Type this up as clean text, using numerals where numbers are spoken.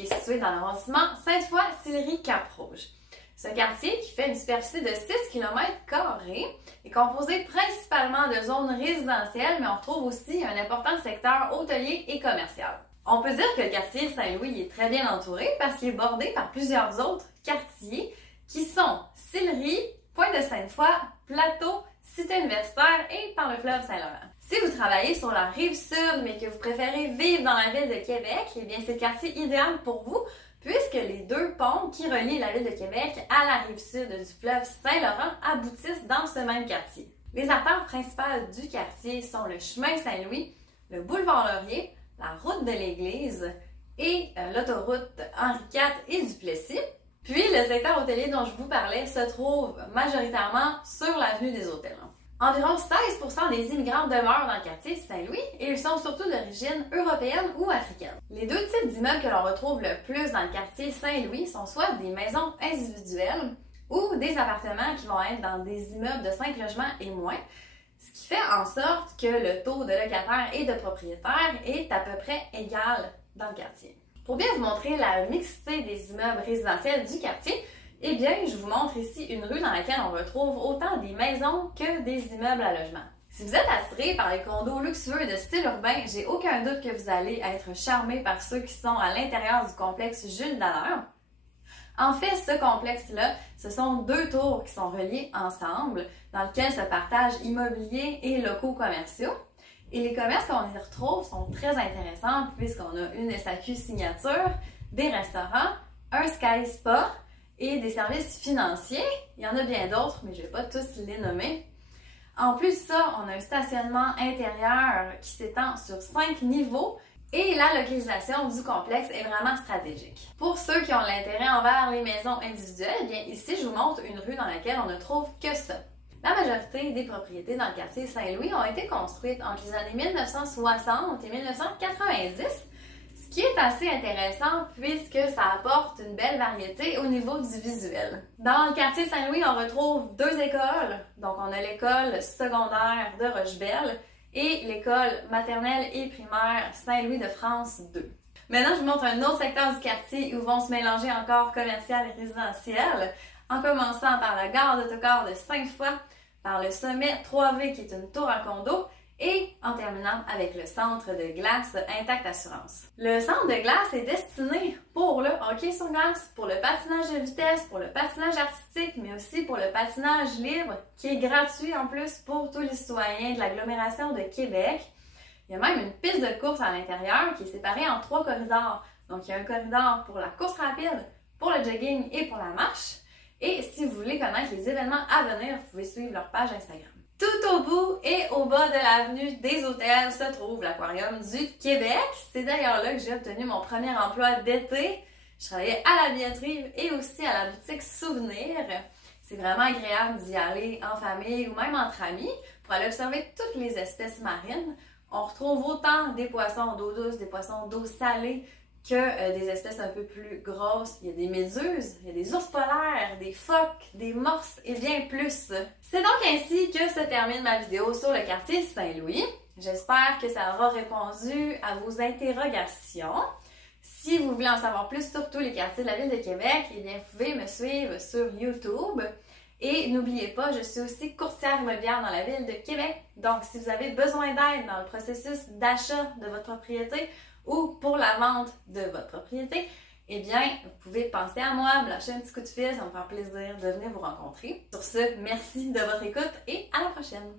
qui est situé dans l'arrondissement Sainte-Foy-Sillery-Cap-Rouge. Ce quartier, qui fait une superficie de 6 km², est composé principalement de zones résidentielles, mais on retrouve aussi un important secteur hôtelier et commercial. On peut dire que le quartier Saint-Louis est très bien entouré parce qu'il est bordé par plusieurs autres quartiers qui sont Sillery, Pointe-de-Sainte-Foy, Plateau, Cité universitaire et par le fleuve Saint-Laurent. Si vous travaillez sur la rive sud mais que vous préférez vivre dans la ville de Québec, eh bien c'est le quartier idéal pour vous puisque les deux ponts qui relient la ville de Québec à la rive sud du fleuve Saint-Laurent aboutissent dans ce même quartier. Les artères principales du quartier sont le chemin Saint-Louis, le boulevard Laurier, la route de l'église et l'autoroute Henri IV et Duplessis. Puis le secteur hôtelier dont je vous parlais se trouve majoritairement sur l'avenue des Hôtels. Environ 16% des immigrants demeurent dans le quartier Saint-Louis et ils sont surtout d'origine européenne ou africaine. Les deux types d'immeubles que l'on retrouve le plus dans le quartier Saint-Louis sont soit des maisons individuelles ou des appartements qui vont être dans des immeubles de 5 logements et moins, ce qui fait en sorte que le taux de locataires et de propriétaires est à peu près égal dans le quartier. Pour bien vous montrer la mixité des immeubles résidentiels du quartier, eh bien, je vous montre ici une rue dans laquelle on retrouve autant des maisons que des immeubles à logement. Si vous êtes attiré par les condos luxueux de style urbain, j'ai aucun doute que vous allez être charmé par ceux qui sont à l'intérieur du complexe Jules Dallaire. En fait, ce complexe-là, ce sont deux tours qui sont reliées ensemble, dans lesquelles se partagent immobilier et locaux commerciaux. Et les commerces qu'on y retrouve sont très intéressants puisqu'on a une SAQ signature, des restaurants, un Sky Spa et des services financiers. Il y en a bien d'autres, mais je ne vais pas tous les nommer. En plus de ça, on a un stationnement intérieur qui s'étend sur 5 niveaux et la localisation du complexe est vraiment stratégique. Pour ceux qui ont l'intérêt envers les maisons individuelles, eh bien ici je vous montre une rue dans laquelle on ne trouve que ça. La majorité des propriétés dans le quartier Saint-Louis ont été construites entre les années 1960 et 1990, ce qui est assez intéressant puisque ça apporte une belle variété au niveau du visuel. Dans le quartier Saint-Louis, on retrouve deux écoles. Donc on a l'école secondaire de Rochebelle et l'école maternelle et primaire Saint-Louis de France 2. Maintenant, je vous montre un autre secteur du quartier où vont se mélanger encore commercial et résidentiel, en commençant par la gare d'autocar de Sainte-Foy, par le sommet 3V qui est une tour à condo et en terminant avec le centre de glace Intact Assurance. Le centre de glace est destiné pour le hockey sur glace, pour le patinage de vitesse, pour le patinage artistique, mais aussi pour le patinage libre qui est gratuit en plus pour tous les citoyens de l'agglomération de Québec. Il y a même une piste de course à l'intérieur qui est séparée en 3 corridors. Donc il y a un corridor pour la course rapide, pour le jogging et pour la marche. Et si vous voulez connaître les événements à venir, vous pouvez suivre leur page Instagram. Tout au bout et au bas de l'avenue des Hôtels se trouve l'Aquarium du Québec. C'est d'ailleurs là que j'ai obtenu mon premier emploi d'été. Je travaillais à la billetterie et aussi à la boutique Souvenir. C'est vraiment agréable d'y aller en famille ou même entre amis pour aller observer toutes les espèces marines. On retrouve autant des poissons d'eau douce, des poissons d'eau salée, que des espèces un peu plus grosses. Il y a des méduses, il y a des ours polaires, des phoques, des morses et bien plus. C'est donc ainsi que se termine ma vidéo sur le quartier Saint-Louis. J'espère que ça aura répondu à vos interrogations. Si vous voulez en savoir plus sur tous les quartiers de la ville de Québec, eh bien vous pouvez me suivre sur YouTube. Et n'oubliez pas, je suis aussi courtière immobilière dans la ville de Québec. Donc, si vous avez besoin d'aide dans le processus d'achat de votre propriété ou pour la vente de votre propriété, eh bien, vous pouvez penser à moi, me lâcher un petit coup de fil, ça me fait plaisir de venir vous rencontrer. Sur ce, merci de votre écoute et à la prochaine!